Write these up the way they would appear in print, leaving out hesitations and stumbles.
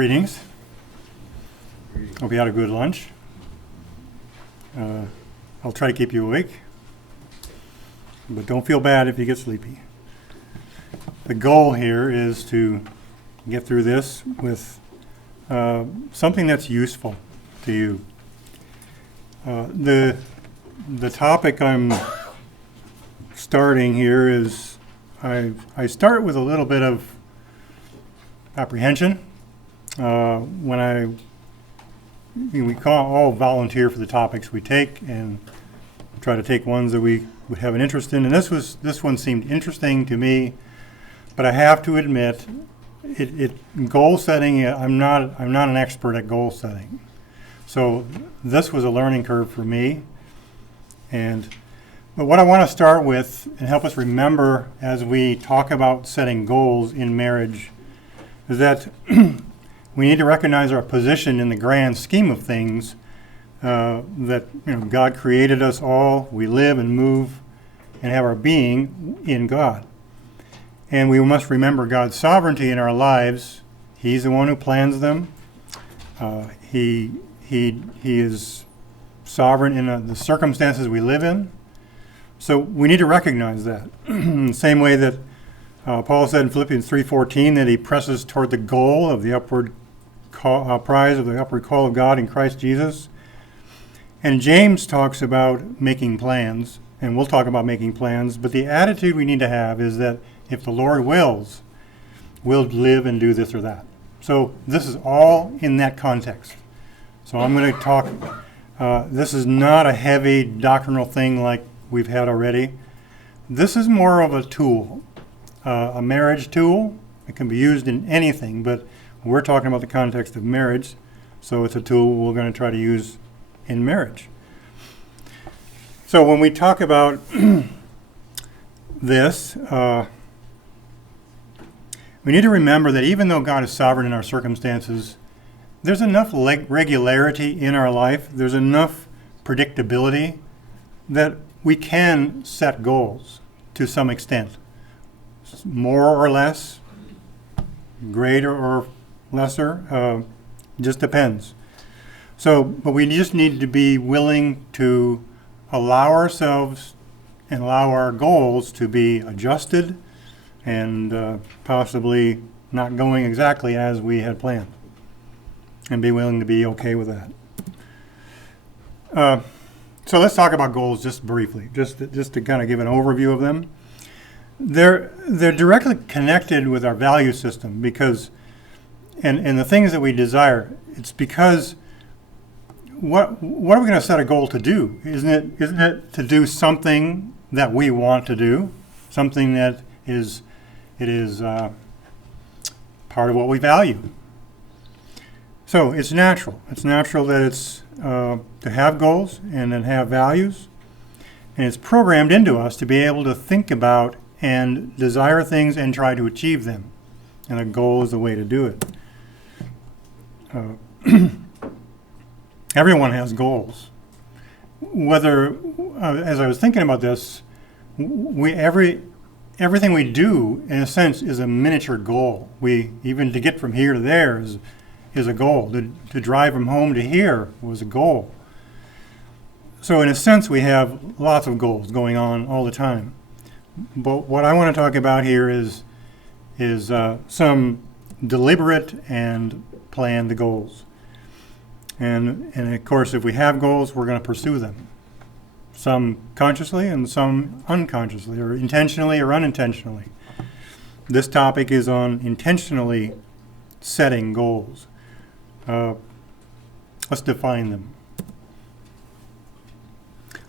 Greetings. Hope you had a good lunch. I'll try to keep you awake, but don't feel bad if you get sleepy. The goal here is to get through this with something that's useful to you. The topic I'm starting here is I start with a little bit of apprehension. We all volunteer for the topics we take and try to take ones that we would have an interest in. And this one seemed interesting to me, but I have to admit, goal setting. I'm not an expert at goal setting, so this was a learning curve for me. But what I want to start with and help us remember as we talk about setting goals in marriage is that we need to recognize our position in the grand scheme of things, that God created us all. We live and move and have our being in God. And we must remember God's sovereignty in our lives. He's the one who plans them. He is sovereign in the circumstances we live in. So we need to recognize that. Same way that Paul said in Philippians 3:14 that he presses toward the goal of the upward prize of the upward call of God in Christ Jesus. And James talks about making plans, and we'll talk about making plans, but the attitude we need to have is that if the Lord wills, we'll live and do this or that. So this is all in that context. So I'm going to talk, this is not a heavy doctrinal thing like we've had already. This is more of a tool, a marriage tool. It can be used in anything, but we're talking about the context of marriage, so it's a tool we're going to try to use in marriage. So when we talk about this, we need to remember that even though God is sovereign in our circumstances, there's enough regularity in our life, there's enough predictability that we can set goals to some extent. More or less, greater or lesser, just depends. So, but we just need to be willing to allow ourselves and allow our goals to be adjusted and possibly not going exactly as we had planned, and be willing to be okay with that. So let's talk about goals just briefly, just to kind of give an overview of them. They're directly connected with our value system because, and the things that we desire. It's because what are we going to set a goal to do? Isn't it to do something that we want to do, something that is part of what we value. So it's natural. It's natural that it's to have goals and then have values, and it's programmed into us to be able to think about and desire things and try to achieve them. And a goal is the way to do it. Everyone has goals. Whether, as I was thinking about this, everything we do, in a sense, is a miniature goal. Even to get from here to there is a goal. To drive from home to here was a goal. So in a sense, we have lots of goals going on all the time. But what I want to talk about here is some deliberate and planned goals. And of course, if we have goals, we're going to pursue them. Some consciously and some unconsciously, or intentionally or unintentionally. This topic is on intentionally setting goals. Let's define them.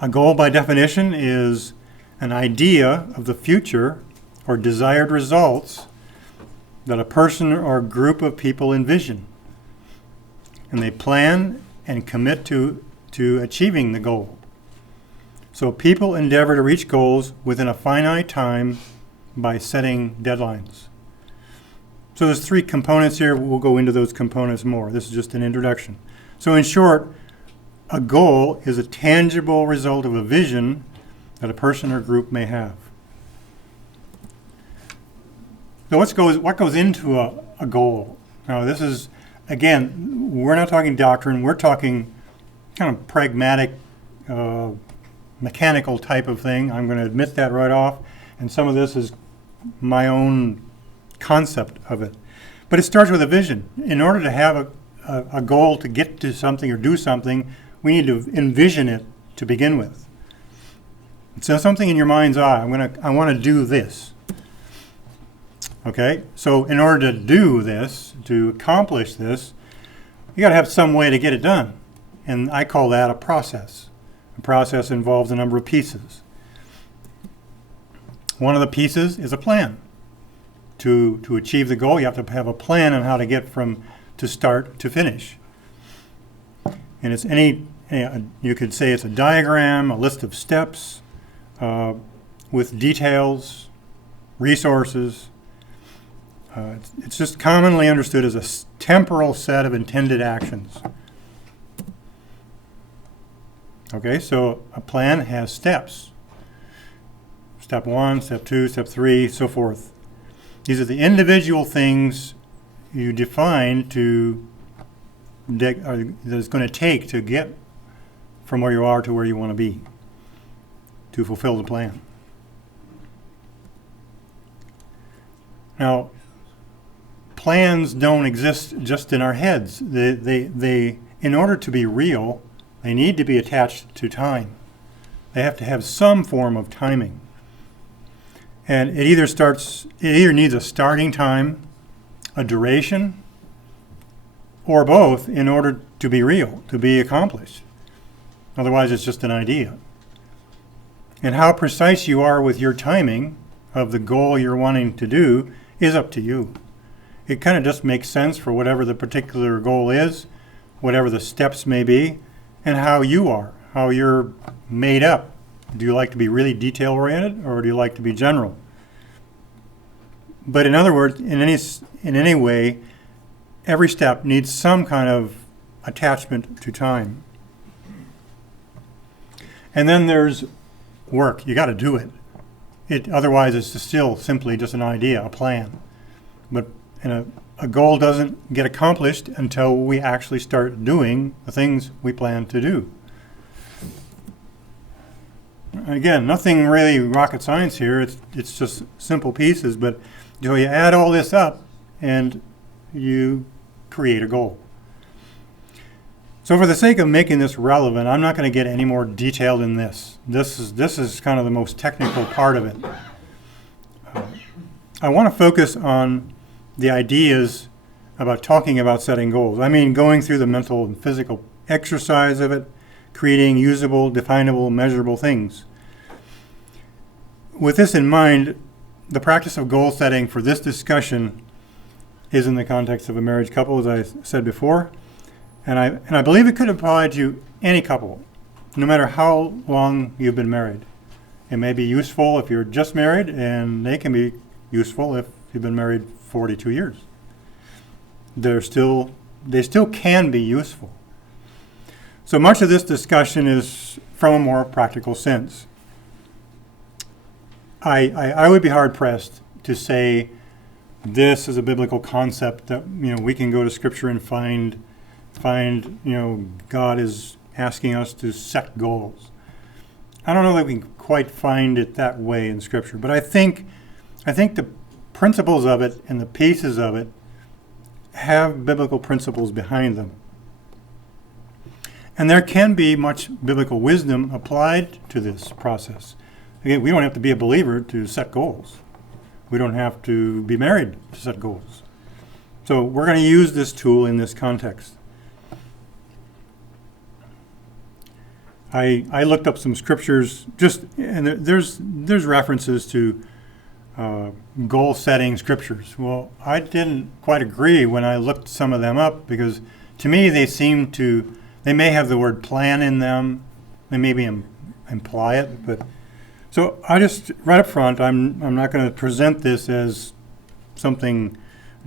A goal, by definition, is an idea of the future or desired results that a person or group of people envision. And they plan and commit to achieving the goal. So people endeavor to reach goals within a finite time by setting deadlines. So there's three components here. We'll go into those components more. This is just an introduction. So in short, a goal is a tangible result of a vision that a person or group may have. So what goes into a goal? Now, this is again, we're not talking doctrine. We're talking kind of pragmatic, mechanical type of thing. I'm going to admit that right off. And some of this is my own concept of it. But it starts with a vision. In order to have a goal to get to something or do something, we need to envision it to begin with. So something in your mind's eye, I want to do this. Okay, so in order to do this, to accomplish this, you got to have some way to get it done. And I call that a process. A process involves a number of pieces. One of the pieces is a plan. To achieve the goal, you have to have a plan on how to get from to start to finish. And it's you could say it's a diagram, a list of steps, with details, resources. It's just commonly understood as a temporal set of intended actions. Okay, so a plan has steps. Step 1, step 2, step 3, so forth. These are the individual things you define that it's going to take to get from where you are to where you want to be, to fulfill the plan. Now, plans don't exist just in our heads. They in order to be real, they need to be attached to time. They have to have some form of timing. And it either needs a starting time, a duration, or both in order to be real, to be accomplished. Otherwise, it's just an idea. And how precise you are with your timing of the goal you're wanting to do is up to you. It kind of just makes sense for whatever the particular goal is, whatever the steps may be, and how you are, how you're made up. Do you like to be really detail-oriented, or do you like to be general? But in other words, in any way, every step needs some kind of attachment to time. And then there's work. You got to do it. Otherwise, it's still simply just an idea, a plan. But a goal doesn't get accomplished until we actually start doing the things we plan to do. Again, nothing really rocket science here. It's just simple pieces, but you add all this up and you create a goal. So for the sake of making this relevant, I'm not going to get any more detailed in this. This is kind of the most technical part of it. I want to focus on the ideas about talking about setting goals. I mean, going through the mental and physical exercise of it, creating usable, definable, measurable things. With this in mind, the practice of goal setting for this discussion is in the context of a married couple, as I said before, and I believe it could apply to any couple, no matter how long you've been married. It may be useful if you're just married, and they can be useful if you've been married 42 years. They still can be useful. So much of this discussion is from a more practical sense. I would be hard-pressed to say this is a biblical concept that we can go to Scripture and find God is asking us to set goals. I don't know that we can quite find it that way in Scripture, but I think the principles of it and the pieces of it have biblical principles behind them. And there can be much biblical wisdom applied to this process. Again, we don't have to be a believer to set goals. We don't have to be married to set goals. So we're going to use this tool in this context. I looked up some scriptures, and there's references to goal setting scriptures. Well, I didn't quite agree when I looked some of them up, because to me they may have the word plan in them. They maybe imply it, but so I just, right up front, I'm not going to present this as something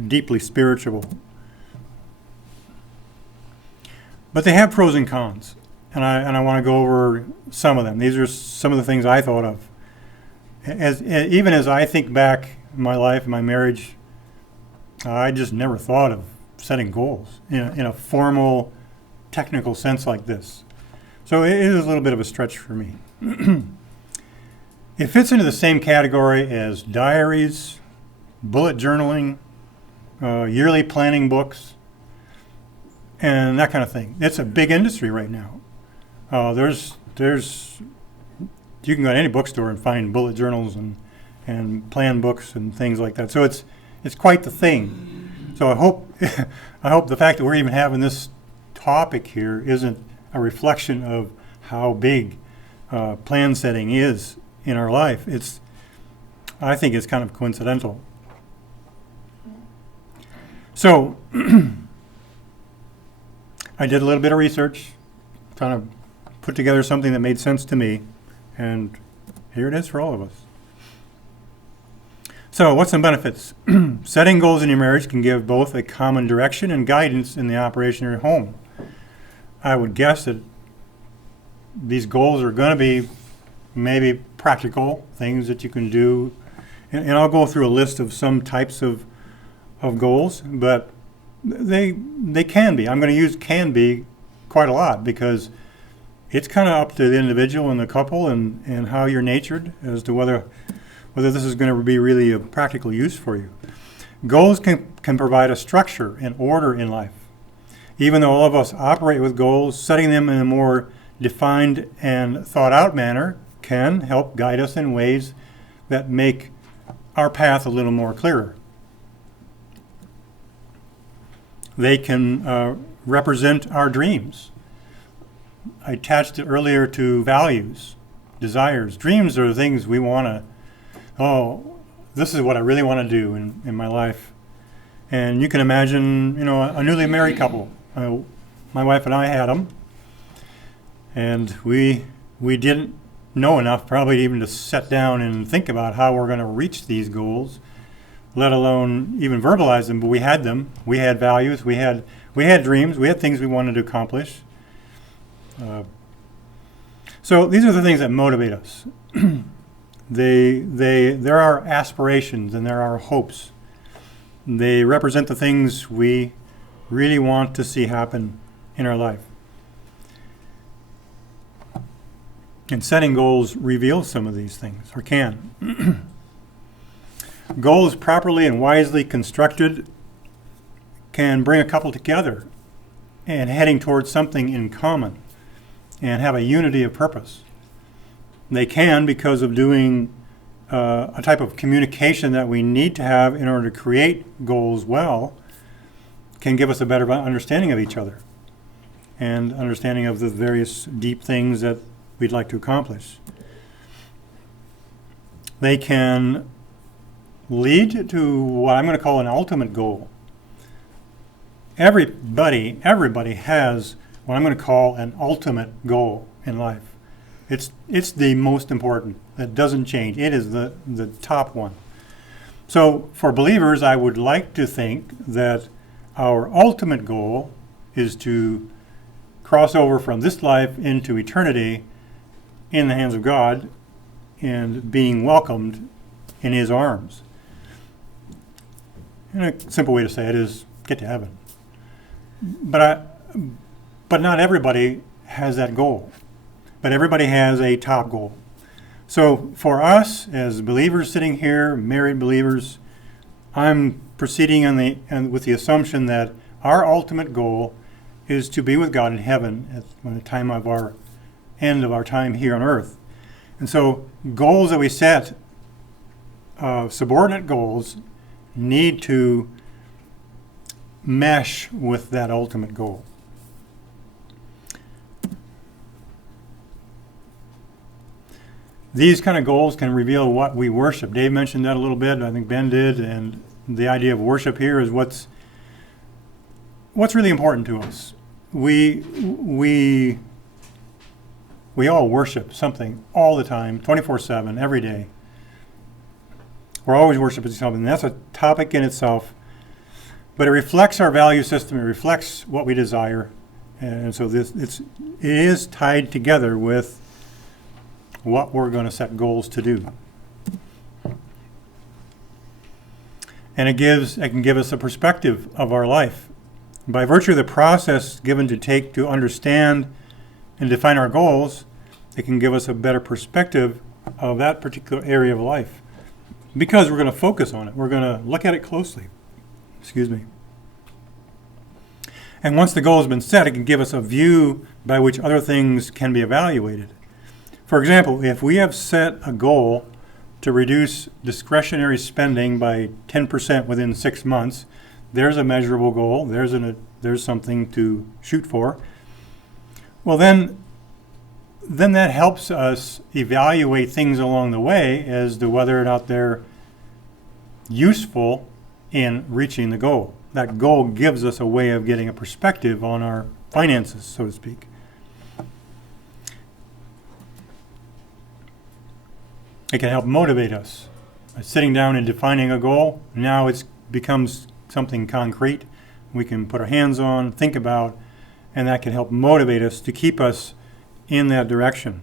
deeply spiritual. But they have pros and cons, and I want to go over some of them. These are some of the things I thought of. Even as I think back in my life, my marriage, I just never thought of setting goals in a formal, technical sense like this. So it is a little bit of a stretch for me. It fits into the same category as diaries, bullet journaling, yearly planning books, and that kind of thing. It's a big industry right now. There's you can go to any bookstore and find bullet journals and plan books and things like that. So it's quite the thing. So I hope the fact that we're even having this topic here isn't a reflection of how big plan setting is in our life. I think it's kind of coincidental. So I did a little bit of research, kind of put together something that made sense to me, and here it is for all of us. So what's some benefits? Setting goals in your marriage can give both a common direction and guidance in the operation of your home. I would guess that these goals are going to be maybe practical things that you can do. And I'll go through a list of some types of goals, but they can be. I'm going to use can be quite a lot because it's kind of up to the individual and the couple and how you're natured as to whether this is going to be really a practical use for you. Goals can provide a structure and order in life. Even though all of us operate with goals, setting them in a more defined and thought out manner can help guide us in ways that make our path a little more clearer. They can represent our dreams. I attached it earlier to values, desires. Dreams are the things we want to, this is what I really want to do in my life. And you can imagine, a newly married couple. My wife and I had them. And we didn't know enough probably even to sit down and think about how we're going to reach these goals, let alone even verbalize them. But we had them. We had values. We had dreams. We had things we wanted to accomplish. So these are the things that motivate us. There are aspirations and there are hopes. They represent the things we really want to see happen in our life. And setting goals reveals some of these things, or can. Goals properly and wisely constructed can bring a couple together and heading towards something in common and have a unity of purpose. They can, because of doing a type of communication that we need to have in order to create goals well, can give us a better understanding of each other and understanding of the various deep things that we'd like to accomplish. They can lead to what I'm going to call an ultimate goal. Everybody has what I'm going to call an ultimate goal in life. It's the most important. That doesn't change. It is the top one. So for believers, I would like to think that our ultimate goal is to cross over from this life into eternity in the hands of God and being welcomed in His arms. And a simple way to say it is get to heaven. But not everybody has that goal. But everybody has a top goal. So for us as believers sitting here, married believers, I'm proceeding with the assumption that our ultimate goal is to be with God in heaven at the time of our end of our time here on earth. And so goals that we set, subordinate goals, need to mesh with that ultimate goal. These kind of goals can reveal what we worship. Dave mentioned that a little bit. I think Ben did. And the idea of worship here is what's really important to us. We all worship something all the time, 24/7, every day. We're always worshiping something. That's a topic in itself. But it reflects our value system. It reflects what we desire. And so it is tied together with what we're going to set goals to do. And it can give us a perspective of our life By virtue of the process given to take to understand and define our goals, it can give us a better perspective of that particular area of life. Because we're going to focus on it. We're going to look at it closely. Excuse me. And once the goal has been set, it can give us a view by which other things can be evaluated. For example, if we have set a goal to reduce discretionary spending by 10% within 6 months, there's a measurable goal. There's something to shoot for. Well, then that helps us evaluate things along the way as to whether or not they're useful in reaching the goal. That goal gives us a way of getting a perspective on our finances, so to speak. It can help motivate us. By sitting down and defining a goal, now it becomes something concrete we can put our hands on, think about, and that can help motivate us to keep us in that direction.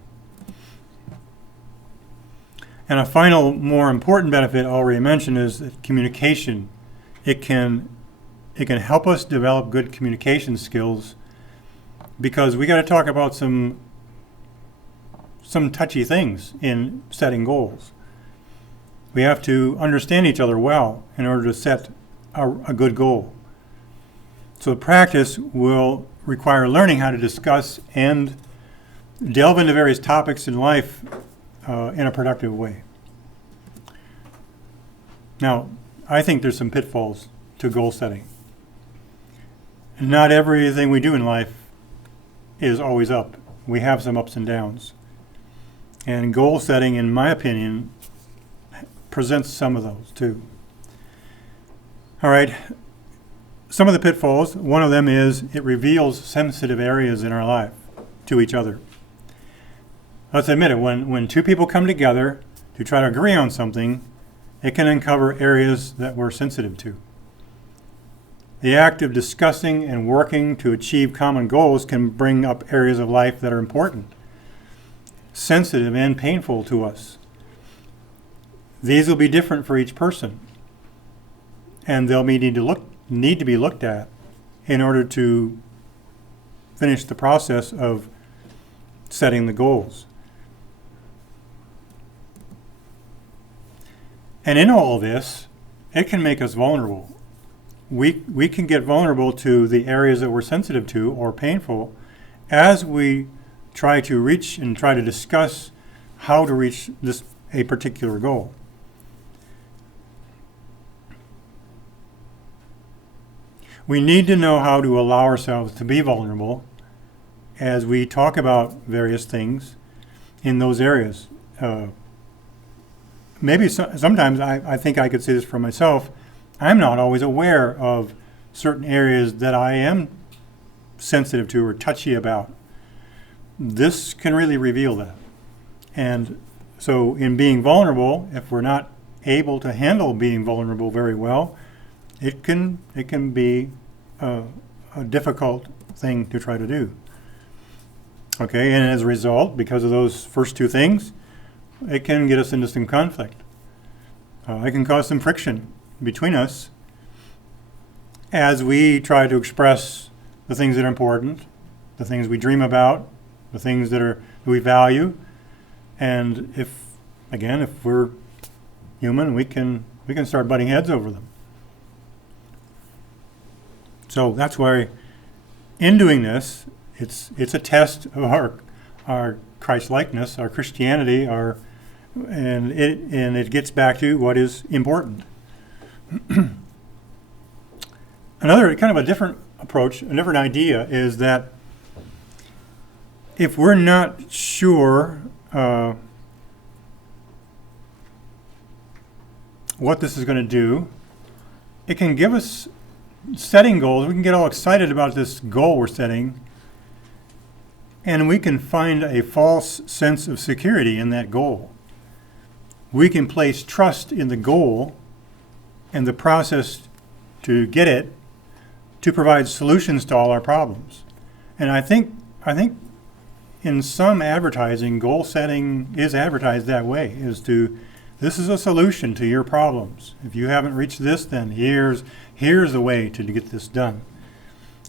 And a final, more important benefit already mentioned is that communication. It can help us develop good communication skills because we got to talk about some touchy things in setting goals. We have to understand each other well in order to set a good goal. So the practice will require learning how to discuss and delve into various topics in life in a productive way. Now, I think there's some pitfalls to goal setting. Not everything we do in life is always up. We have some ups and downs. And goal setting, in my opinion, presents some of those too. All right. Some of the pitfalls, one of them is it reveals sensitive areas in our life to each other. Let's admit it, when two people come together to try to agree on something, it can uncover areas that we're sensitive to. The act of discussing and working to achieve common goals can bring up areas of life that are important, sensitive, and painful to us. These will be different for each person, and they'll need to be looked at in order to finish the process of setting the goals. And in all of this, it can make us vulnerable. We can get vulnerable to the areas that we're sensitive to or painful as we try to reach and try to discuss how to reach a particular goal. We need to know how to allow ourselves to be vulnerable as we talk about various things in those areas. Sometimes I think I could say this for myself. I'm not always aware of certain areas that I am sensitive to or touchy about. This can really reveal that. And so in being vulnerable, if we're not able to handle being vulnerable very well, it can be a difficult thing to try to do. Okay, and as a result, because of those first two things, it can get us into some conflict. It can cause some friction between us as we try to express the things that are important, the things we dream about, the things that we value. And if we're human, we can start butting heads over them. So that's why in doing this, it's a test of our Christ-likeness, our Christianity, and it gets back to what is important. Another kind of a different approach, a different idea is that if we're not sure what this is going to do, it can give us setting goals. We can get all excited about this goal we're setting, and we can find a false sense of security in that goal. We can place trust in the goal and the process to get it to provide solutions to all our problems. And I think in some advertising, goal setting is advertised that way, this is a solution to your problems. If you haven't reached this, then here's the way to get this done.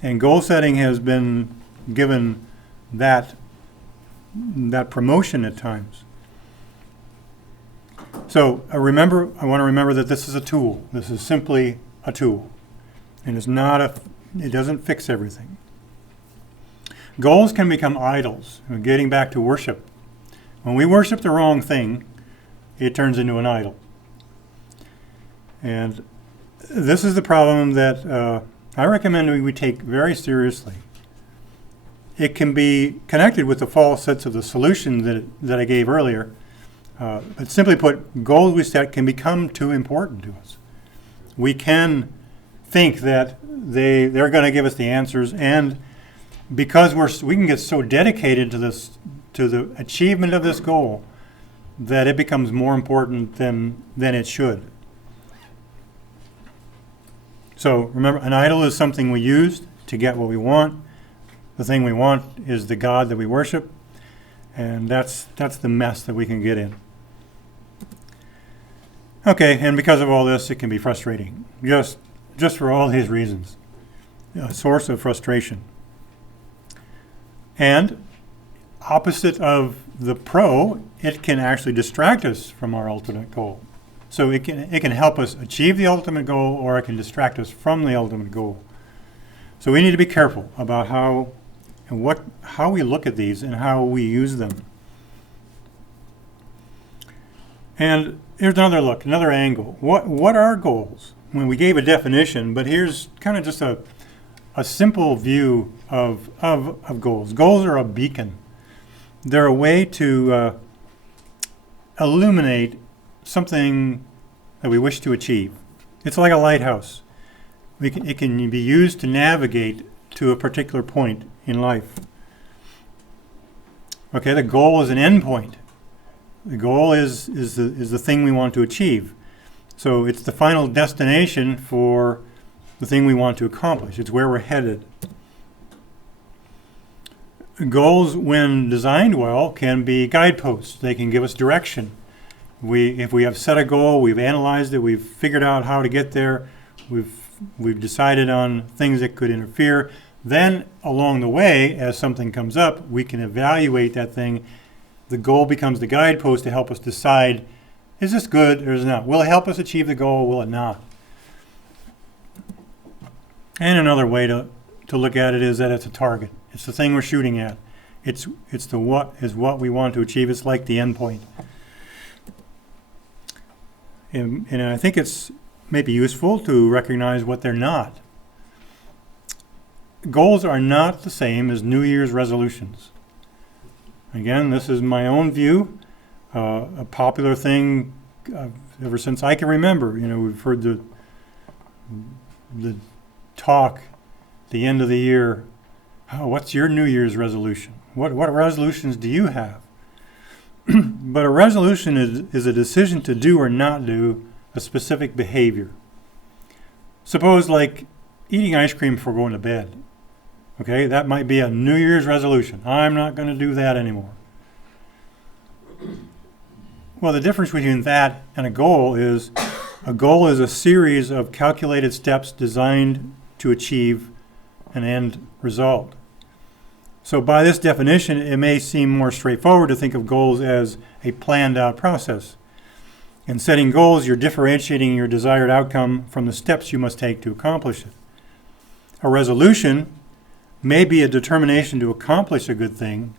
And goal setting has been given that promotion at times. So I want to remember that this is a tool. This is simply a tool. And it doesn't fix everything. Goals can become idols. Getting back to worship. When we worship the wrong thing, it turns into an idol. And this is the problem that I recommend we take very seriously. It can be connected with the false sense of the solution that I gave earlier. But simply put, goals we set can become too important to us. We can think that they're going to give us the answers, and because we can get so dedicated to the achievement of this goal that it becomes more important than it should. So remember, an idol is something we use to get what we want. The thing we want is the God that we worship, and that's the mess that we can get in. Okay, and because of all this, it can be frustrating, just for all these reasons. A source of frustration. And opposite of the pro, it can actually distract us from our ultimate goal. So it can help us achieve the ultimate goal, or it can distract us from the ultimate goal. So we need to be careful about how we look at these and how we use them. And here's another angle. What are goals? When we gave a definition, but here's kind of just a simple view of goals. Goals are a beacon. They're a way to illuminate something that we wish to achieve. It's like a lighthouse. It can be used to navigate to a particular point in life. Okay, the goal is an end point. The goal is the thing we want to achieve. So it's the final destination for the thing we want to accomplish. It's where we're headed. Goals, when designed well, can be guideposts. They can give us direction. If we have set a goal, we've analyzed it, we've figured out how to get there, we've decided on things that could interfere, then along the way, as something comes up, we can evaluate that thing. The goal becomes the guidepost to help us decide, is this good or is it not? Will it help us achieve the goal, will it not? And another way to look at it is that it's a target. It's the thing we're shooting at. It's what we want to achieve. It's like the end point. And I think it's maybe useful to recognize what they're not. Goals are not the same as New Year's resolutions. Again, this is my own view. A popular thing ever since I can remember. We've heard the talk at the end of the year. Oh, what's your New Year's resolution? What resolutions do you have? But a resolution is a decision to do or not do a specific behavior. Suppose like eating ice cream before going to bed. Okay, that might be a New Year's resolution. I'm not going to do that anymore. Well, the difference between that and a goal is a series of calculated steps designed to achieve an end result. So by this definition, it may seem more straightforward to think of goals as a planned out process. In setting goals, you're differentiating your desired outcome from the steps you must take to accomplish it. A resolution may be a determination to accomplish a good thing,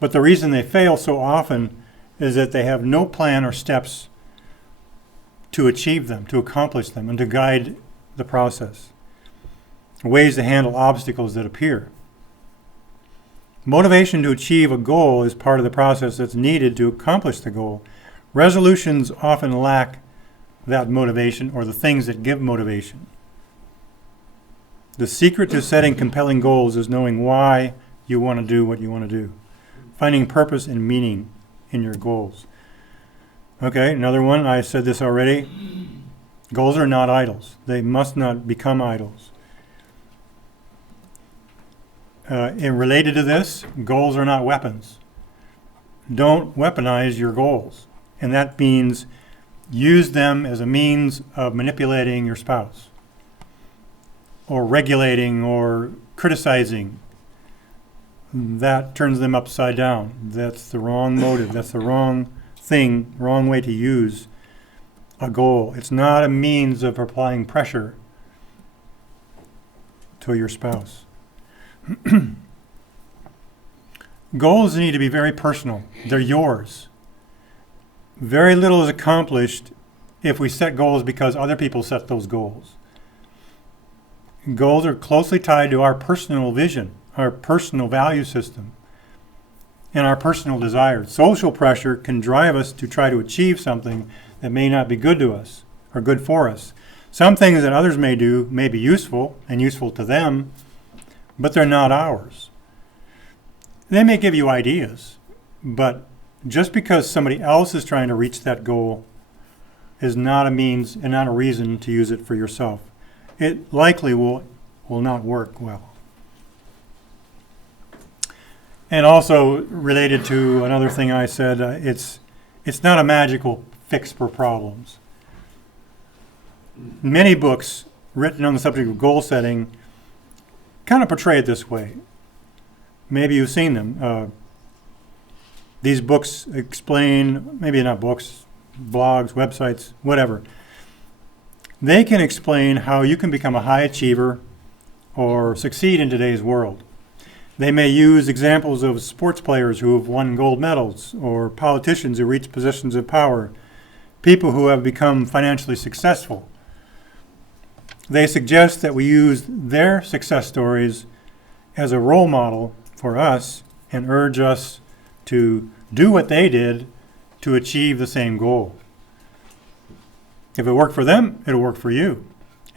but the reason they fail so often is that they have no plan or steps to achieve them, to accomplish them, and to guide the process. Ways to handle obstacles that appear. Motivation to achieve a goal is part of the process that's needed to accomplish the goal. Resolutions often lack that motivation or the things that give motivation. The secret to setting compelling goals is knowing why you want to do what you want to do. Finding purpose and meaning in your goals. Okay, another one, I said this already. Goals are not idols. They must not become idols. And related to this, goals are not weapons. Don't weaponize your goals. And that means use them as a means of manipulating your spouse, or regulating or criticizing, that turns them upside down. That's the wrong motive. That's the wrong thing, wrong way to use a goal. It's not a means of applying pressure to your spouse. Goals need to be very personal. They're yours. Very little is accomplished if we set goals because other people set those goals. Goals are closely tied to our personal vision, our personal value system, and our personal desires. Social pressure can drive us to try to achieve something that may not be good to us or good for us. Some things that others may do may be useful and useful to them, but they're not ours. They may give you ideas, but just because somebody else is trying to reach that goal is not a means and not a reason to use it for yourself. It likely will not work well. And also related to another thing I said, it's not a magical fix for problems. Many books written on the subject of goal setting kind of portray it this way. Maybe you've seen them. These books explain, maybe not books, blogs, websites, whatever. They can explain how you can become a high achiever or succeed in today's world. They may use examples of sports players who have won gold medals or politicians who reach positions of power, people who have become financially successful. They suggest that we use their success stories as a role model for us and urge us to do what they did to achieve the same goal. If it worked for them, it'll work for you.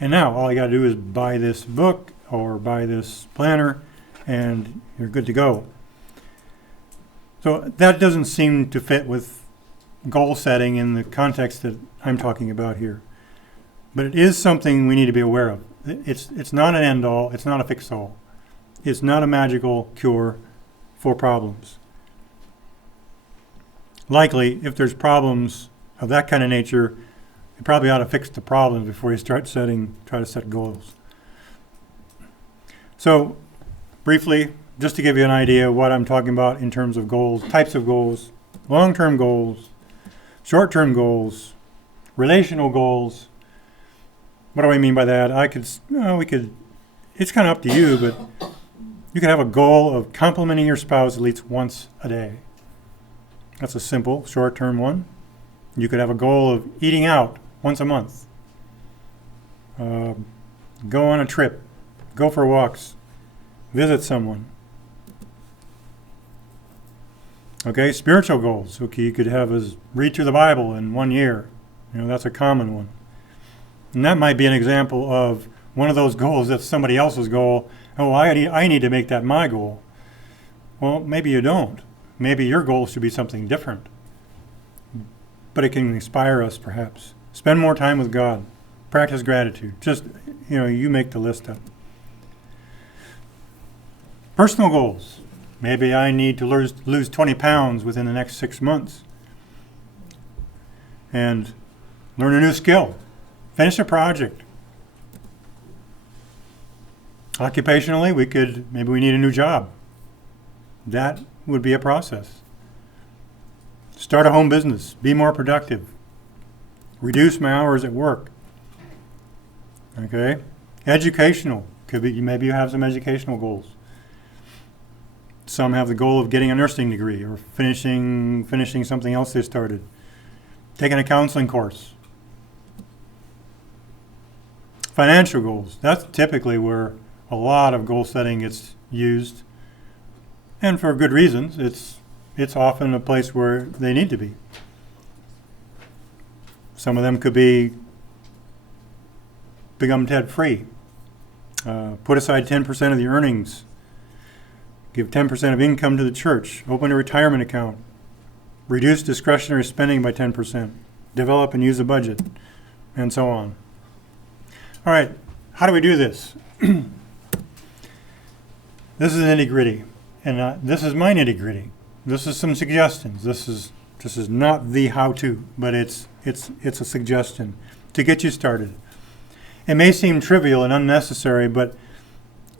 And now all you got to do is buy this book or buy this planner and you're good to go. So that doesn't seem to fit with goal setting in the context that I'm talking about here. But it is something we need to be aware of. It's not an end-all. It's not a fix-all. It's not a magical cure for problems. Likely, if there's problems of that kind of nature, you probably ought to fix the problems before you try to set goals. So, briefly, just to give you an idea of what I'm talking about in terms of goals, types of goals, long-term goals, short-term goals, relational goals. What do I mean by that? It's kind of up to you, but you could have a goal of complimenting your spouse at least once a day. That's a simple, short-term one. You could have a goal of eating out once a month. Go on a trip. Go for walks. Visit someone. Okay, spiritual goals. Okay, you could have is read through the Bible in 1 year. That's a common one. And that might be an example of one of those goals that's somebody else's goal. Oh, I need to make that my goal. Well, maybe you don't. Maybe your goal should be something different. But it can inspire us, perhaps. Spend more time with God. Practice gratitude. Just, you make the list up. Personal goals. Maybe I need to lose 20 pounds within the next 6 months. And learn a new skill. Finish a project. Occupationally, maybe we need a new job. That would be a process. Start a home business. Be more productive. Reduce my hours at work. Okay? Educational. Could be, maybe you have some educational goals. Some have the goal of getting a nursing degree or finishing something else they started. Taking a counseling course. Financial goals. That's typically where a lot of goal setting gets used. And for good reasons. It's often a place where they need to be. Some of them could be become debt-free. Put aside 10% of the earnings. Give 10% of income to the church. Open a retirement account. Reduce discretionary spending by 10%. Develop and use a budget. And so on. All right, how do we do this? This is nitty-gritty. And this is my nitty-gritty. This is some suggestions. This is not the how-to, but it's a suggestion to get you started. It may seem trivial and unnecessary, but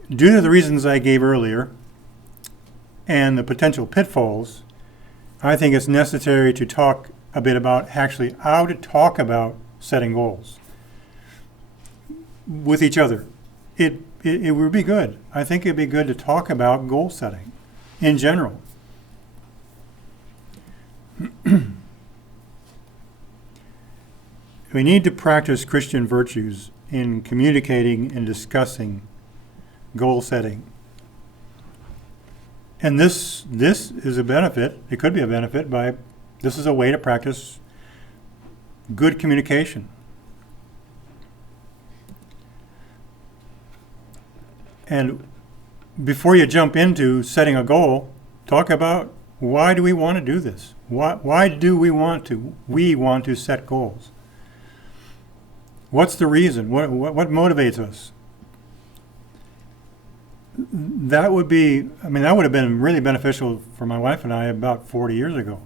due to the reasons I gave earlier and the potential pitfalls, I think it's necessary to talk a bit about actually how to talk about setting goals with each other. It would be good. I think it'd be good to talk about goal setting in general. We need to practice Christian virtues in communicating and discussing goal setting. And this is a benefit. It could be a benefit this is a way to practice good communication. And before you jump into setting a goal, talk about why do we want to do this? Why do we want to set goals? What's the reason? What motivates us? That would have been really beneficial for my wife and I about 40 years ago.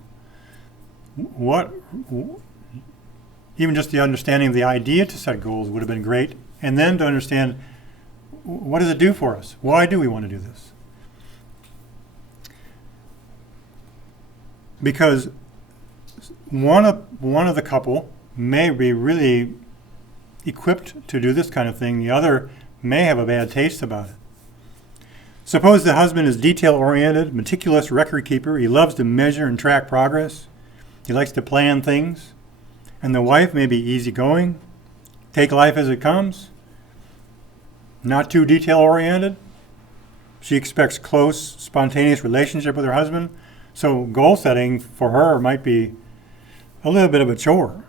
Even just the understanding of the idea to set goals would have been great, and then to understand what does it do for us? Why do we want to do this? Because one of the couple may be really equipped to do this kind of thing. The other may have a bad taste about it. Suppose the husband is detail-oriented, meticulous record keeper. He loves to measure and track progress. He likes to plan things. And the wife may be easygoing, take life as it comes, not too detail-oriented. She expects close, spontaneous relationship with her husband. So goal setting for her might be a little bit of a chore.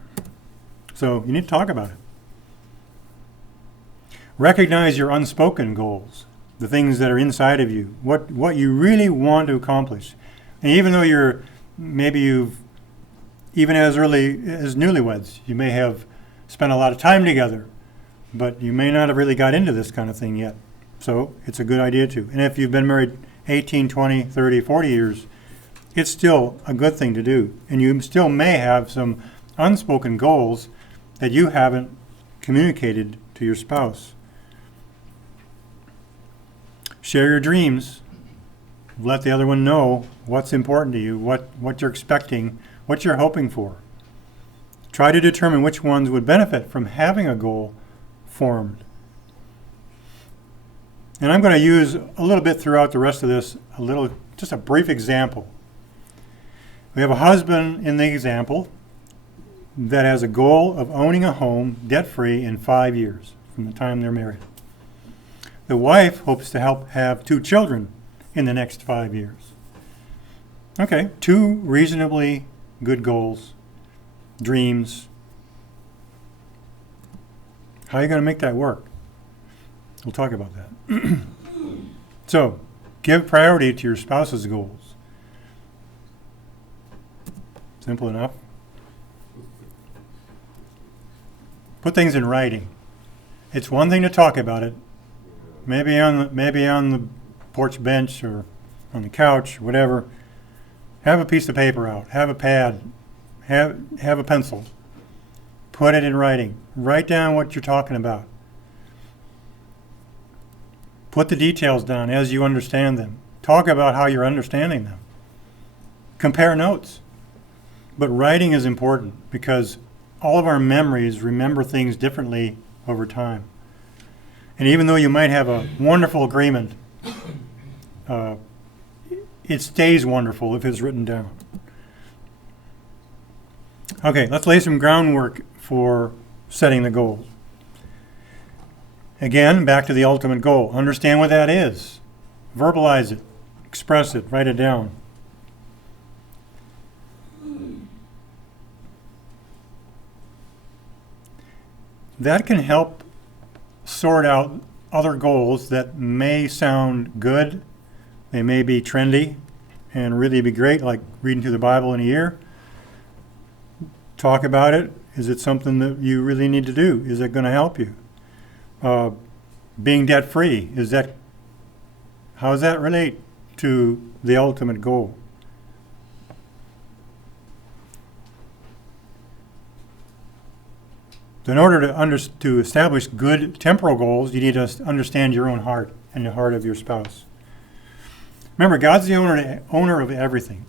So you need to talk about it. Recognize your unspoken goals, the things that are inside of you, what you really want to accomplish. And even though even as early as newlyweds, you may have spent a lot of time together, but you may not have really got into this kind of thing yet. So it's a good idea too. And if you've been married 18, 20, 30, 40 years, it's still a good thing to do. And you still may have some unspoken goals that you haven't communicated to your spouse. Share your dreams. Let the other one know what's important to you, what you're expecting, what you're hoping for. Try to determine which ones would benefit from having a goal formed. And I'm going to use a little bit throughout the rest of this, just a brief example. We have a husband in the example that has a goal of owning a home debt-free in 5 years from the time they're married. The wife hopes to help have 2 children in the next 5 years. Okay, 2 reasonably good goals, dreams. How are you going to make that work? We'll talk about that. So, give priority to your spouse's goals. Simple enough. Put things in writing. It's one thing to talk about it. Maybe on the porch bench or on the couch, whatever. Have a piece of paper out. Have a pad. Have a pencil. Put it in writing. Write down what you're talking about. Put the details down as you understand them. Talk about how you're understanding them. Compare notes. But writing is important because all of our memories remember things differently over time. And even though you might have a wonderful agreement, it stays wonderful if it's written down. Okay, let's lay some groundwork for setting the goals. Again, back to the ultimate goal. Understand what that is. Verbalize it. Express it. Write it down. That can help sort out other goals that may sound good. They may be trendy and really be great, like reading through the Bible in a year. Talk about it. Is it something that you really need to do? Is it going to help you? Being debt-free, how does that relate to the ultimate goal? So in order to establish good temporal goals, you need to understand your own heart and the heart of your spouse. Remember, God's the owner of everything.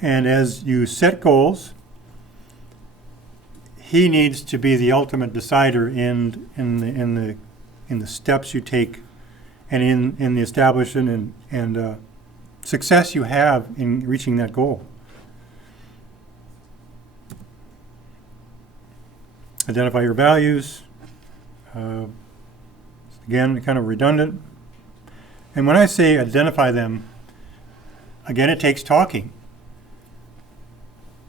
And as you set goals, He needs to be the ultimate decider in the steps you take, and in the establishment and success you have in reaching that goal. Identify your values. Again, kind of redundant. And when I say identify them, again, it takes talking.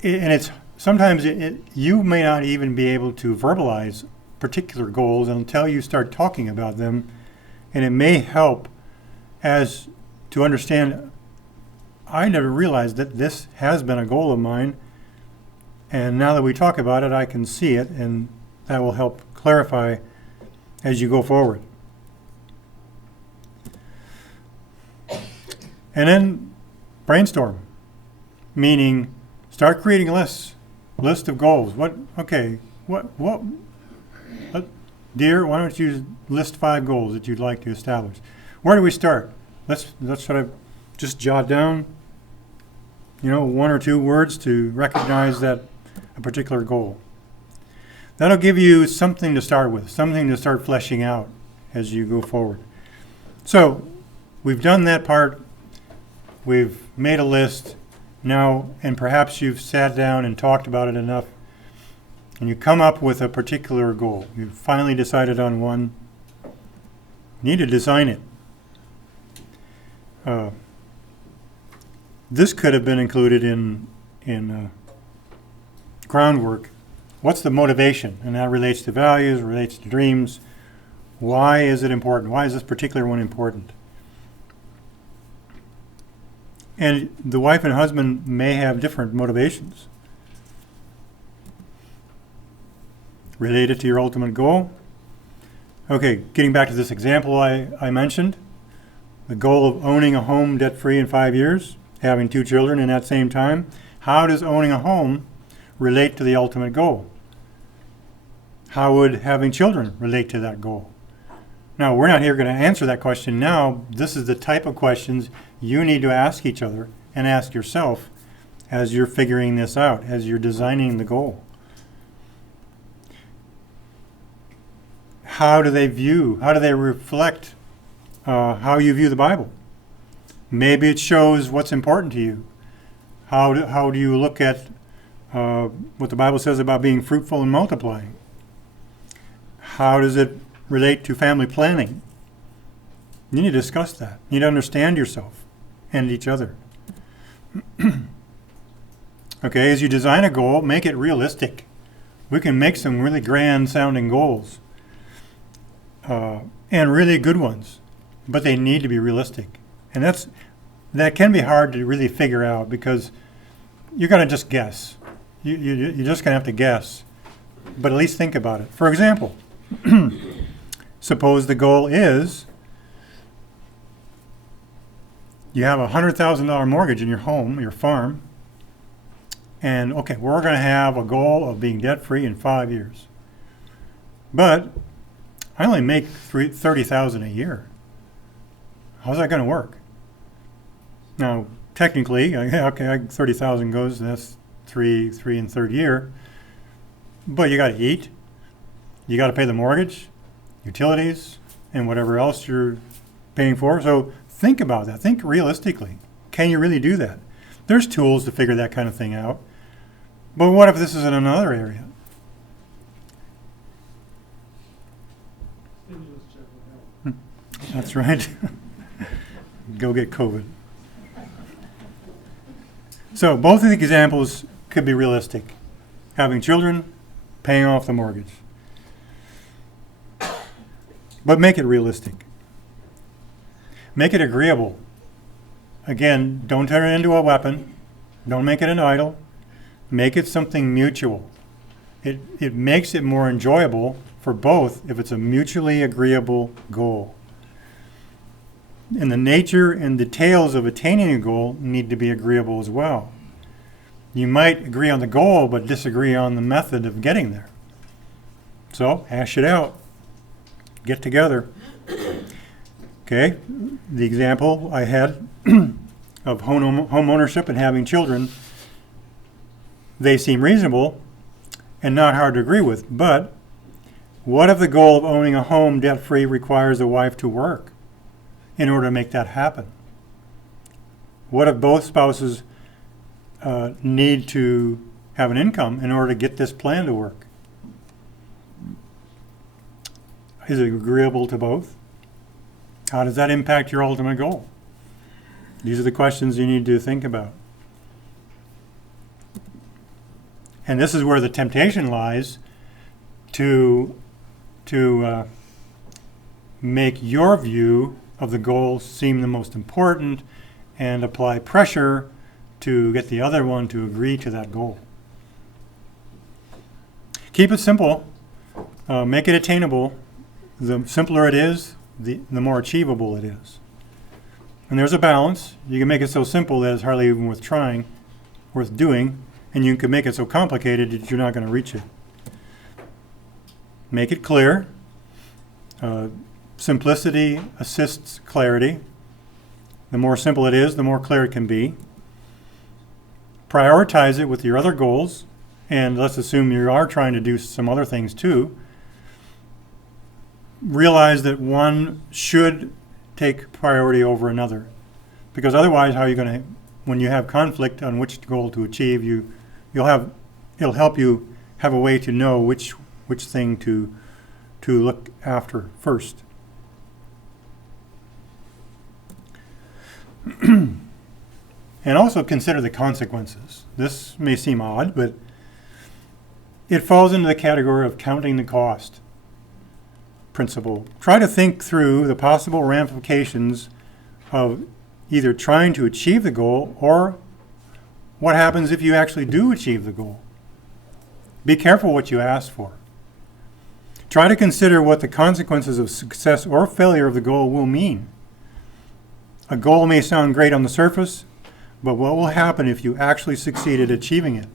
And sometimes you may not even be able to verbalize particular goals until you start talking about them, and it may help as to understand, I never realized that this has been a goal of mine, and now that we talk about it, I can see it, and that will help clarify as you go forward. And then brainstorm, meaning start creating lists of goals. Dear, why don't you list 5 goals that you'd like to establish? Where do we start? Let's sort of just jot down, 1 or 2 words to recognize that a particular goal. That'll give you something to start with, something to start fleshing out as you go forward. So we've done that part. We've made a list now, and perhaps you've sat down and talked about it enough, and you come up with a particular goal. You've finally decided on one. You need to design it. This could have been included in groundwork. What's the motivation? And that relates to values, relates to dreams. Why is it important? Why is this particular one important? And the wife and husband may have different motivations related to your ultimate goal. Okay, getting back to this example I mentioned, the goal of owning a home debt-free in 5 years, having 2 children in that same time. How does owning a home relate to the ultimate goal? How would having children relate to that goal? Now, we're not here going to answer that question now. This is the type of questions you need to ask each other and ask yourself as you're figuring this out, as you're designing the goal. How do they reflect how you view the Bible? Maybe it shows what's important to you. How do you look at what the Bible says about being fruitful and multiplying? How does it relate to family planning? You need to discuss that. You need to understand yourself and each other. Okay, as you design a goal, make it realistic. We can make some really grand sounding goals and really good ones, but they need to be realistic. And that can be hard to really figure out because you're going to just guess. You're just going to have to guess, but at least think about it. For example, suppose the goal is you have a $100,000 mortgage in your home, your farm, and okay, we're going to have a goal of being debt-free in 5 years. But I only make $30,000 a year. How's that going to work? Now, technically, 30,000 goes, that's three and third year. But you got to eat, you got to pay the mortgage, utilities, and whatever else you're paying for. So think about that. Think realistically. Can you really do that? There's tools to figure that kind of thing out. But what if this is in another area? That's right. Go get COVID. So both of the examples could be realistic. Having children, paying off the mortgage. But make it realistic. Make it agreeable. Again, don't turn it into a weapon. Don't make it an idol. Make it something mutual. It makes it more enjoyable for both if it's a mutually agreeable goal. And the nature and details of attaining a goal need to be agreeable as well. You might agree on the goal but disagree on the method of getting there. So hash it out. Get together. Okay, the example I had of home ownership and having children, they seem reasonable and not hard to agree with. But what if the goal of owning a home debt-free requires the wife to work in order to make that happen? What if both spouses need to have an income in order to get this plan to work? Is it agreeable to both? How does that impact your ultimate goal? These are the questions you need to think about. And this is where the temptation lies to make your view of the goal seem the most important and apply pressure to get the other one to agree to that goal. Keep it simple. Make it attainable. The simpler it is, the more achievable it is. And there's a balance. You can make it so simple that it's hardly even worth doing, and you can make it so complicated that you're not going to reach it. Make it clear. Simplicity assists clarity. The more simple it is, the more clear it can be. Prioritize it with your other goals, and let's assume you are trying to do some other things too. Realize that one should take priority over another, because otherwise, how are you going to, when you have conflict on which goal to achieve, it'll help you have a way to know which thing to look after first. And also consider the consequences. This may seem odd, but it falls into the category of counting the cost principle. Try to think through the possible ramifications of either trying to achieve the goal or what happens if you actually do achieve the goal. Be careful what you ask for. Try to consider what the consequences of success or failure of the goal will mean. A goal may sound great on the surface, but what will happen if you actually succeed at achieving it?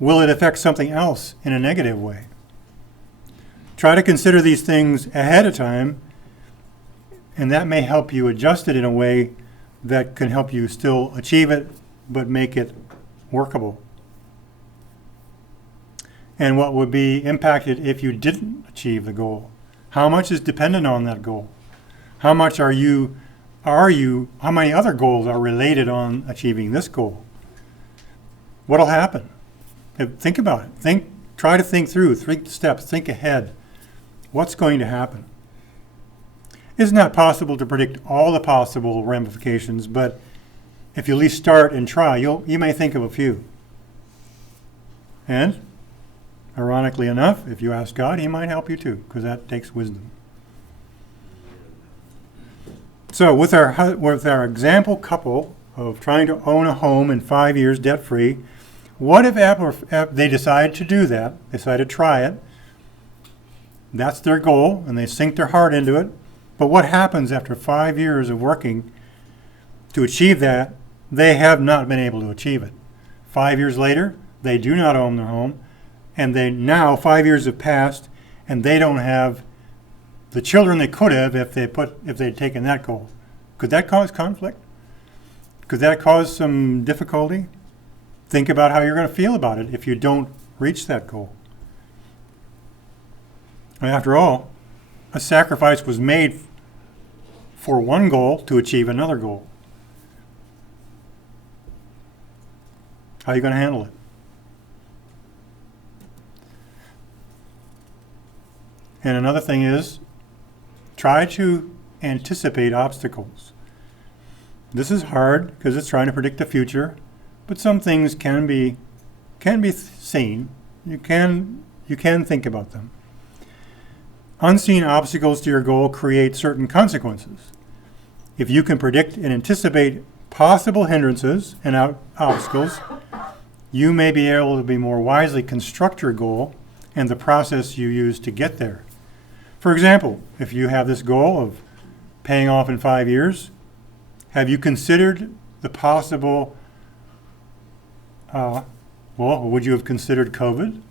Will it affect something else in a negative way? Try to consider these things ahead of time, and that may help you adjust it in a way that can help you still achieve it, but make it workable. And what would be impacted if you didn't achieve the goal? How much is dependent on that goal? How much how many other goals are related on achieving this goal? What'll happen? Think about it. Try to think through 3 steps. Think ahead. What's going to happen? It's not possible to predict all the possible ramifications, but if you at least start and try, you may think of a few. And, ironically enough, if you ask God, He might help you too, because that takes wisdom. So with our example couple of trying to own a home in 5 years debt-free, what if they decide to do that, decide to try it, that's their goal, and they sink their heart into it, but what happens after 5 years of working to achieve that? They have not been able to achieve it. 5 years later, they do not own their home, and now 5 years have passed, and they don't have the children they could have if they'd taken that goal. Could that cause conflict? Could that cause some difficulty? Think about how you're going to feel about it if you don't reach that goal. After all, a sacrifice was made for one goal to achieve another goal. How are you going to handle it? And another thing is, try to anticipate obstacles. This is hard because it's trying to predict the future, but some things can be seen. You can think about them. Unseen obstacles to your goal create certain consequences. If you can predict and anticipate possible hindrances and obstacles, you may be able to be more wisely construct your goal and the process you use to get there. For example, if you have this goal of paying off in 5 years, have you considered the possible, would you have considered COVID?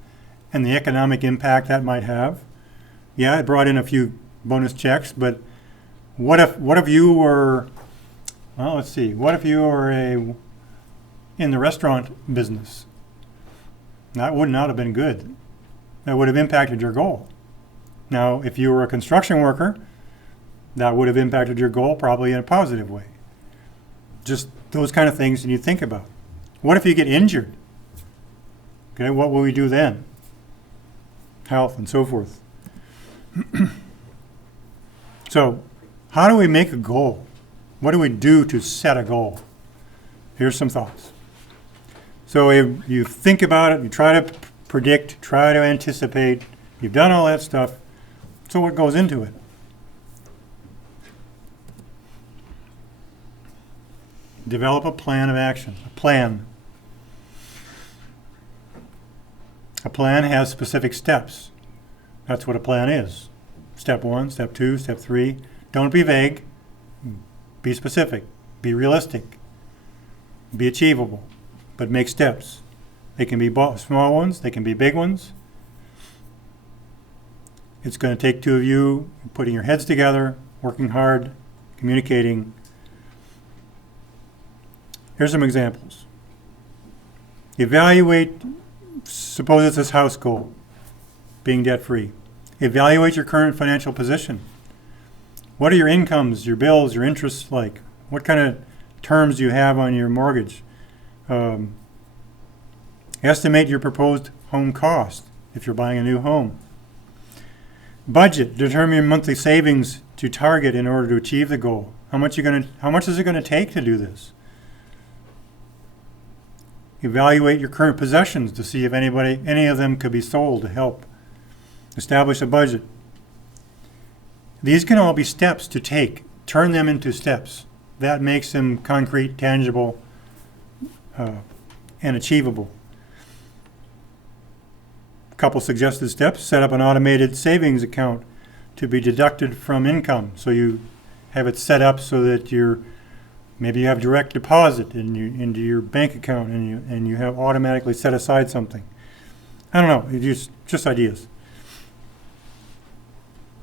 and the economic impact that might have. Yeah, it brought in a few bonus checks, but what if you were, well, let's see, what if you were in the restaurant business? That would not have been good. That would have impacted your goal. Now, if you were a construction worker, that would have impacted your goal probably in a positive way. Just those kind of things you need to think about. What if you get injured? Okay, what will we do then? Health and so forth. So, how do we make a goal? What do we do to set a goal? Here's some thoughts. So you think about it, you try to predict, try to anticipate, you've done all that stuff. So what goes into it? Develop a plan of action, a plan. A plan has specific steps. That's what a plan is. Step 1, step 2, step 3. Don't be vague. Be specific. Be realistic. Be achievable. But make steps. They can be small ones. They can be big ones. It's going to take two of you putting your heads together, working hard, communicating. Here's some examples. Evaluate, suppose it's this house goal, being debt-free. Evaluate your current financial position. What are your incomes, your bills, your interests like? What kind of terms do you have on your mortgage? Estimate your proposed home cost if you're buying a new home. Budget. Determine your monthly savings to target in order to achieve the goal. How much is it going to take to do this? Evaluate your current possessions to see if any of them could be sold to help. Establish a budget. These can all be steps to take. Turn them into steps. That makes them concrete, tangible, and achievable. A couple suggested steps. Set up an automated savings account to be deducted from income. So you have it set up so that maybe you have direct deposit into your bank account and you have automatically set aside something. I don't know, just ideas.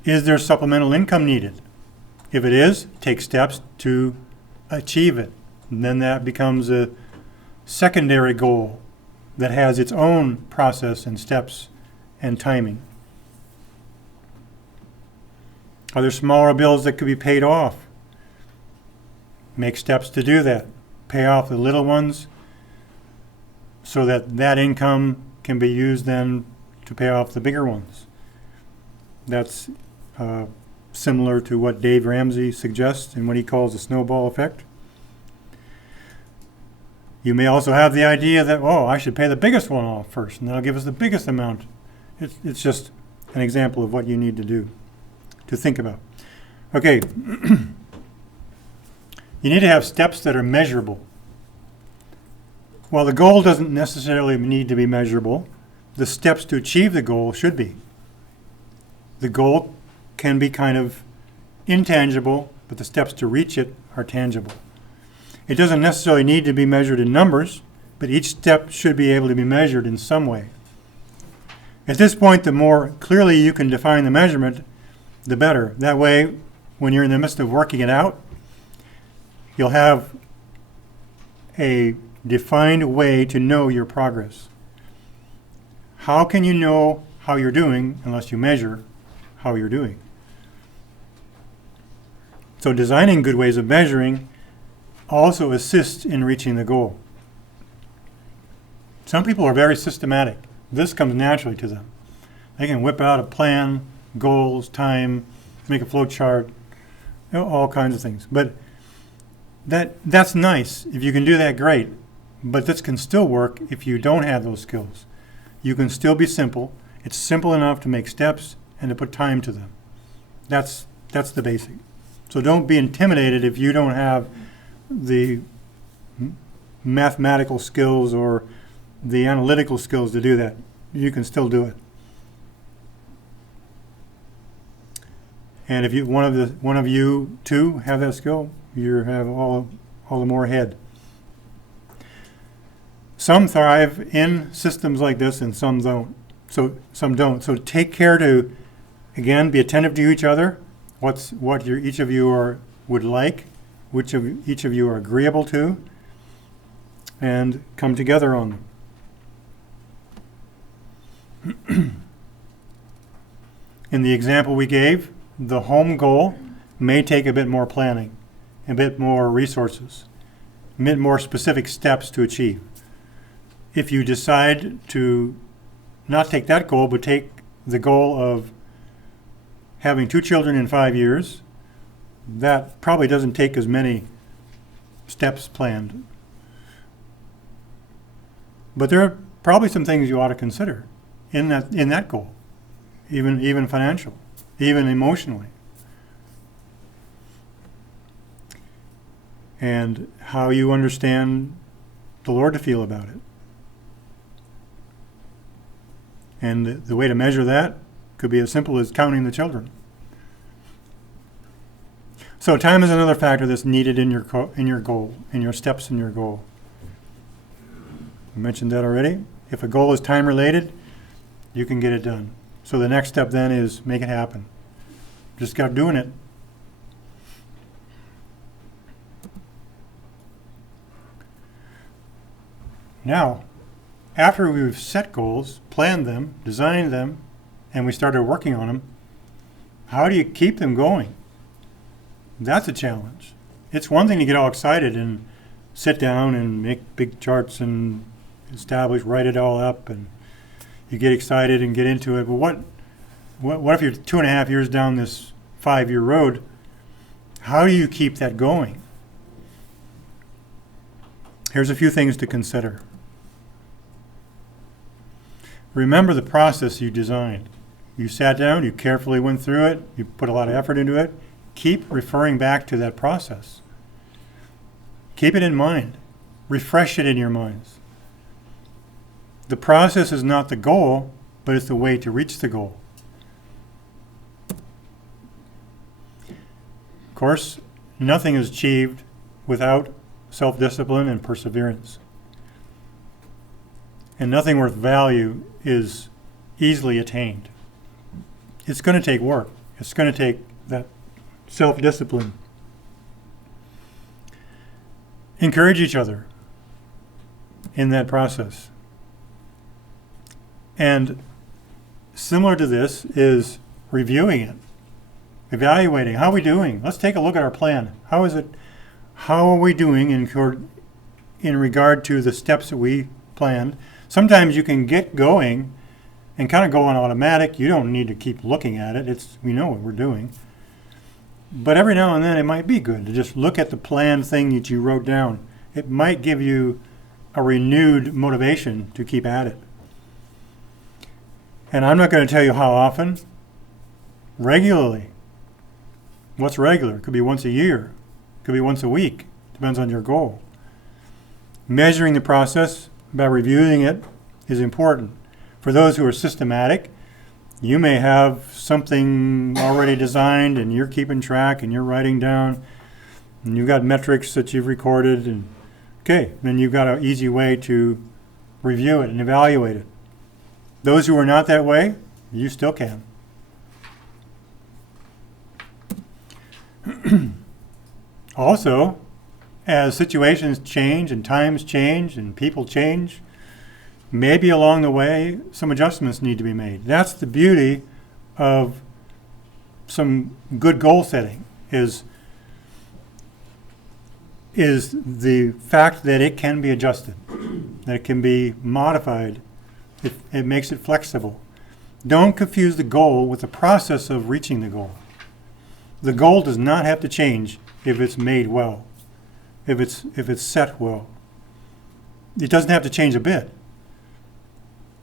Is there supplemental income needed? If it is, take steps to achieve it. And then that becomes a secondary goal that has its own process and steps and timing. Are there smaller bills that could be paid off? Make steps to do that. Pay off the little ones so that income can be used then to pay off the bigger ones. That's similar to what Dave Ramsey suggests in what he calls the snowball effect. You may also have the idea that, I should pay the biggest one off first, and that'll give us the biggest amount. It's just an example of what you need to do, to think about. Okay. You need to have steps that are measurable. While the goal doesn't necessarily need to be measurable, the steps to achieve the goal should be. The goal can be kind of intangible, but the steps to reach it are tangible. It doesn't necessarily need to be measured in numbers, but each step should be able to be measured in some way. At this point, the more clearly you can define the measurement, the better. That way, when you're in the midst of working it out, you'll have a defined way to know your progress. How can you know how you're doing unless you measure how you're doing? So designing good ways of measuring also assists in reaching the goal. Some people are very systematic. This comes naturally to them. They can whip out a plan, goals, time, make a flow chart, all kinds of things. But that's nice. If you can do that, great. But this can still work if you don't have those skills. You can still be simple. It's simple enough to make steps and to put time to them. That's the basic. So don't be intimidated if you don't have the mathematical skills or the analytical skills to do that. You can still do it. And if one of you two have that skill, you have all the more ahead. Some thrive in systems like this and some don't. So some don't. So take care to, again, be attentive to each other. What each of you would like, which of each of you are agreeable to, and come together on them. In the example we gave, the home goal may take a bit more planning, a bit more resources, a bit more specific steps to achieve. If you decide to not take that goal, but take the goal of having 2 children in 5 years, that probably doesn't take as many steps planned. But there are probably some things you ought to consider in that goal, even financial, even emotionally. And how you understand the Lord to feel about it. And the way to measure that could be as simple as counting the children. So time is another factor that's needed in your goal, in your steps in your goal. I mentioned that already. If a goal is time related, you can get it done. So the next step then is make it happen. Just got doing it. Now, after we've set goals, planned them, designed them, and we started working on them, how do you keep them going? That's a challenge. It's one thing to get all excited and sit down and make big charts and write it all up, and you get excited and get into it. But what if you're 2.5 years down this 5-year road? How do you keep that going? Here's a few things to consider. Remember the process you designed. You sat down, you carefully went through it, you put a lot of effort into it. Keep referring back to that process. Keep it in mind. Refresh it in your minds. The process is not the goal, but it's the way to reach the goal. Of course, nothing is achieved without self-discipline and perseverance. And nothing worth value is easily attained. It's going to take work. It's going to take that self-discipline. Encourage each other in that process. And similar to this is reviewing it, evaluating. How are we doing? Let's take a look at our plan. How are we doing in regard to the steps that we planned? Sometimes you can get going and kind of go on automatic. You don't need to keep looking at it. We know what we're doing. But every now and then it might be good to just look at the planned thing that you wrote down. It might give you a renewed motivation to keep at it. And I'm not going to tell you how often. Regularly. What's regular? It could be once a year. It could be once a week. Depends on your goal. Measuring the process by reviewing it is important. For those who are systematic, you may have something already designed and you're keeping track and you're writing down and you've got metrics that you've recorded, and then you've got an easy way to review it and evaluate it. Those who are not that way, you still can. Also, as situations change and times change and people change, maybe along the way some adjustments need to be made. That's the beauty of some good goal setting, is the fact that it can be adjusted, that it can be modified. It makes it flexible. Don't confuse the goal with the process of reaching the goal. The goal does not have to change if it's made well, if it's set well. It doesn't have to change a bit.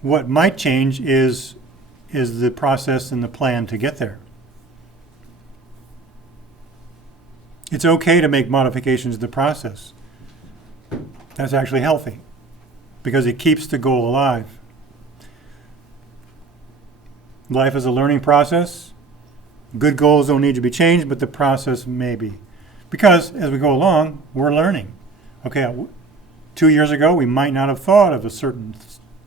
What might change is the process and the plan to get there. It's okay to make modifications to the process. That's actually healthy because it keeps the goal alive. Life is a learning process. Good goals don't need to be changed, but the process may be. Because as we go along, we're learning. Okay, 2 years ago, we might not have thought of a certain,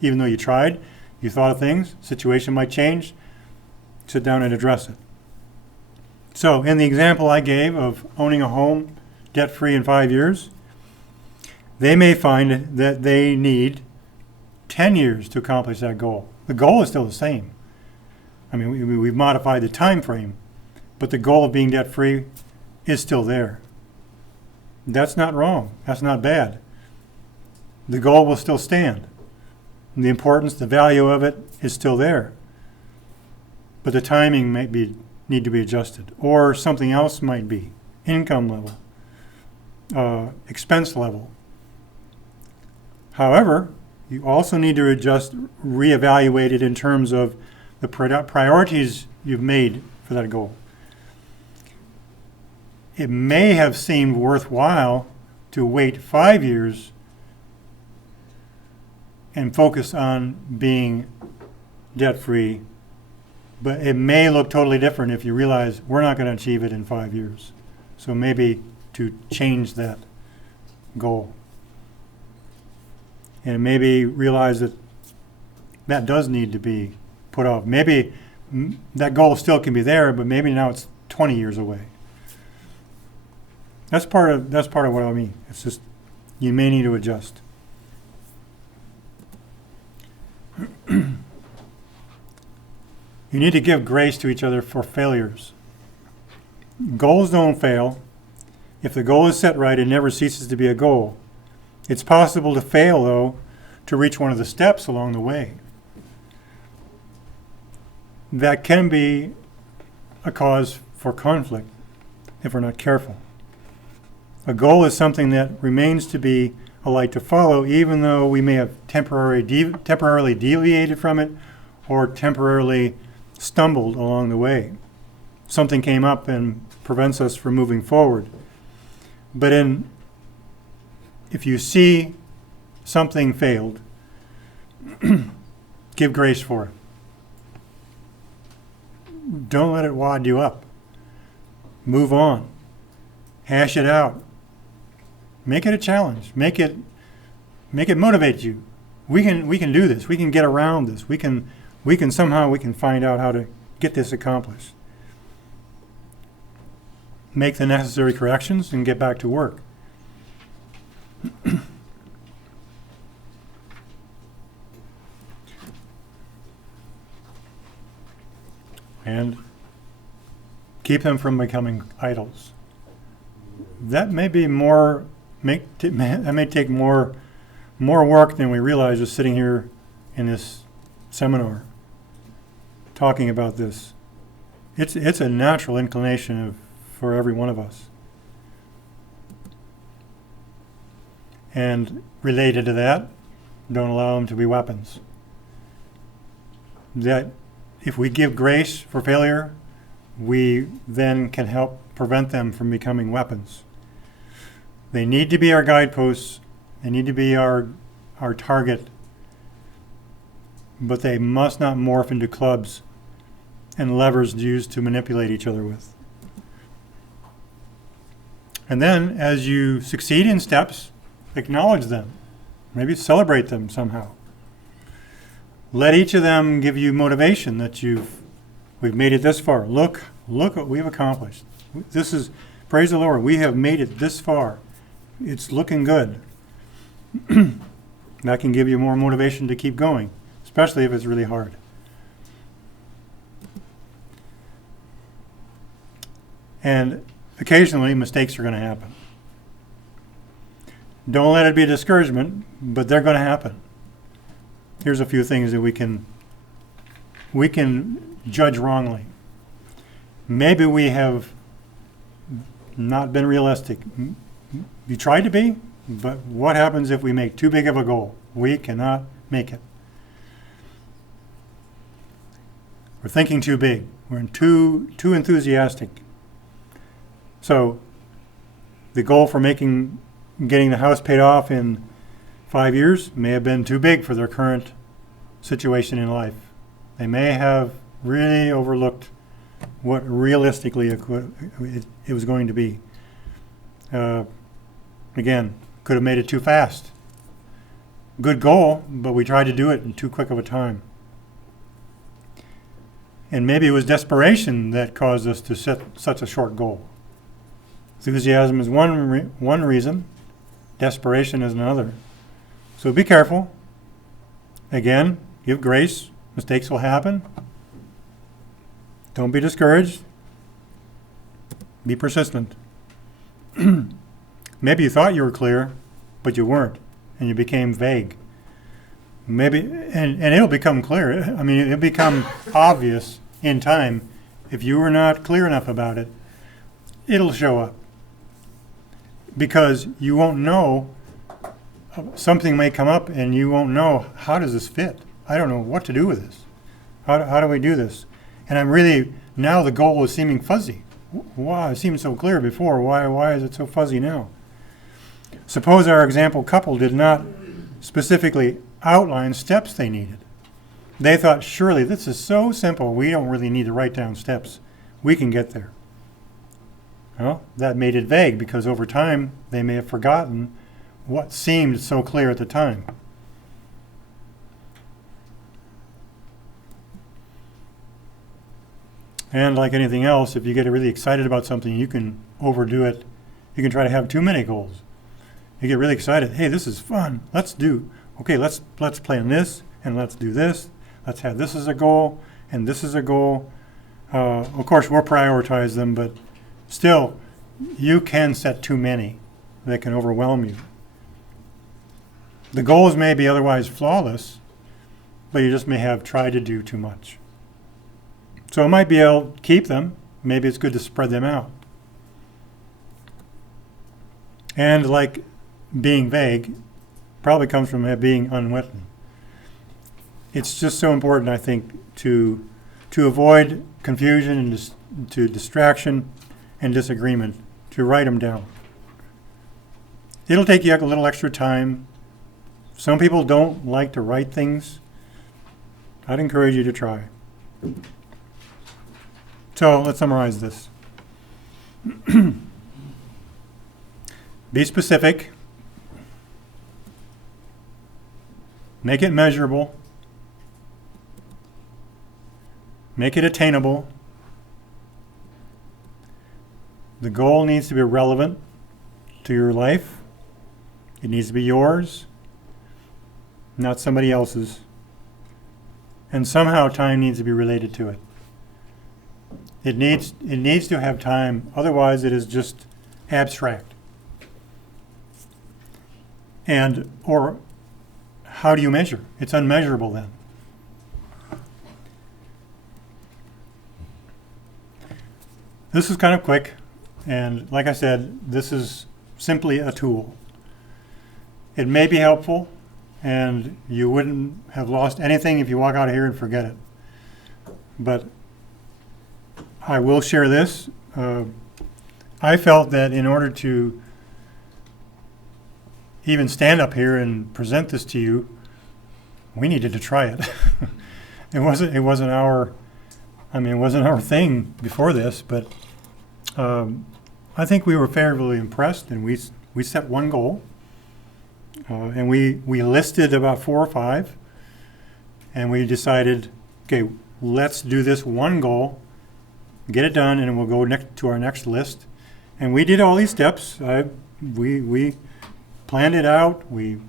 even though you tried, You thought of things, situation might change, sit down and address it. So in the example I gave of owning a home debt-free in 5 years, they may find that they need 10 years to accomplish that goal. The goal is still the same. I mean, we've modified the time frame, but the goal of being debt-free is still there. That's not wrong. That's not bad. The goal will still stand. And the importance, the value of it is still there. But the timing might need to be adjusted. Or something else might be. Income level, expense level. However, you also need to reevaluate it in terms of the priorities you've made for that goal. It may have seemed worthwhile to wait 5 years and focus on being debt-free, but it may look totally different if you realize we're not going to achieve it in 5 years. So maybe to change that goal. And maybe realize that that does need to be put off. Maybe that goal still can be there, but maybe now it's 20 years away. That's part of what I mean. It's just you may need to adjust. You need to give grace to each other for failures. Goals don't fail. If the goal is set right, it never ceases to be a goal. It's possible to fail, though, to reach one of the steps along the way. That can be a cause for conflict if we're not careful. A goal is something that remains to be a light to follow, even though we may have temporarily deviated from it or temporarily stumbled along the way. Something came up and prevents us from moving forward. But if you see something failed, give grace for it. Don't let it wad you up. Move on. Hash it out. Make it a challenge. Make it motivate you. We can do this. We can get around this. We can find out how to get this accomplished. Make the necessary corrections and get back to work. And keep them from becoming idols. That may be that may take more work than we realize just sitting here in this seminar talking about this. It's a natural inclination for every one of us. And related to that, don't allow them to be weapons. That if we give grace for failure, we then can help prevent them from becoming weapons. They need to be our guideposts. They need to be our target. But they must not morph into clubs and levers used to manipulate each other with. And then, as you succeed in steps, acknowledge them. Maybe celebrate them somehow. Let each of them give you motivation that we've made it this far. Look what we've accomplished. Praise the Lord, we have made it this far. It's looking good. That can give you more motivation to keep going, especially if it's really hard. And occasionally, mistakes are going to happen. Don't let it be a discouragement, but they're going to happen. Here's a few things that we can judge wrongly. Maybe we have not been realistic. You tried to be, but what happens if we make too big of a goal? We cannot make it. We're thinking too big. We're too enthusiastic. So the goal for getting the house paid off in 5 years may have been too big for their current situation in life. They may have really overlooked what realistically it was going to be. Again, could have made it too fast. Good goal, but we tried to do it in too quick of a time. And maybe it was desperation that caused us to set such a short goal. Enthusiasm is one reason. Desperation is another. So be careful. Again, give grace. Mistakes will happen. Don't be discouraged. Be persistent. Maybe you thought you were clear, but you weren't, and you became vague. Maybe, and it'll become clear. I mean, it'll become obvious in time. If you were not clear enough about it, it'll show up. Because you won't know, something may come up and you won't know, how does this fit? I don't know what to do with this. How do we do this? And I'm really, now the goal is seeming fuzzy. Wow, it seemed so clear before. Why is it so fuzzy now? Suppose our example couple did not specifically outline steps they needed. They thought, surely this is so simple, we don't really need to write down steps. We can get there. Well, that made it vague because over time they may have forgotten what seemed so clear at the time. And like anything else, if you get really excited about something, you can overdo it. You can try to have too many goals. You get really excited. Hey, this is fun. Let's plan this, and let's do this. Let's have this as a goal, and this is a goal. Of course, we'll prioritize them, but still, you can set too many that can overwhelm you. The goals may be otherwise flawless, but you just may have tried to do too much. So it might be able to keep them. Maybe it's good to spread them out. And like being vague, probably comes from being unwritten. It's just so important, I think, to avoid confusion and to distraction and disagreement, to write them down. It'll take you a little extra time. Some people don't like to write things. I'd encourage you to try. So let's summarize this. Be specific. Make it measurable. Make it attainable. The goal needs to be relevant to your life. It needs to be yours, not somebody else's. And somehow time needs to be related to it. It needs to have time, otherwise it is just abstract. Or how do you measure? It's unmeasurable then. This is kind of quick, and like I said, this is simply a tool. It may be helpful, and you wouldn't have lost anything if you walk out of here and forget it. But I will share this. I felt that in order to even stand up here and present this to you, we needed to try it. It wasn't our thing before this, but I think we were fairly impressed, and we set one goal, and we listed about 4 or 5, and we decided, okay, let's do this one goal, get it done, and we'll go to our next list. And we did all these steps. We planned it out. We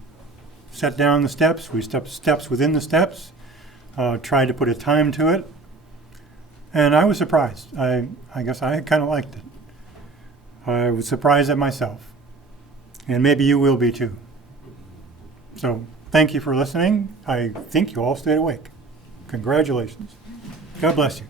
set down the steps. We steps within the steps. Tried to put a time to it. And I was surprised. I guess I kind of liked it. I was surprised at myself. And maybe you will be too. So thank you for listening. I think you all stayed awake. Congratulations. God bless you.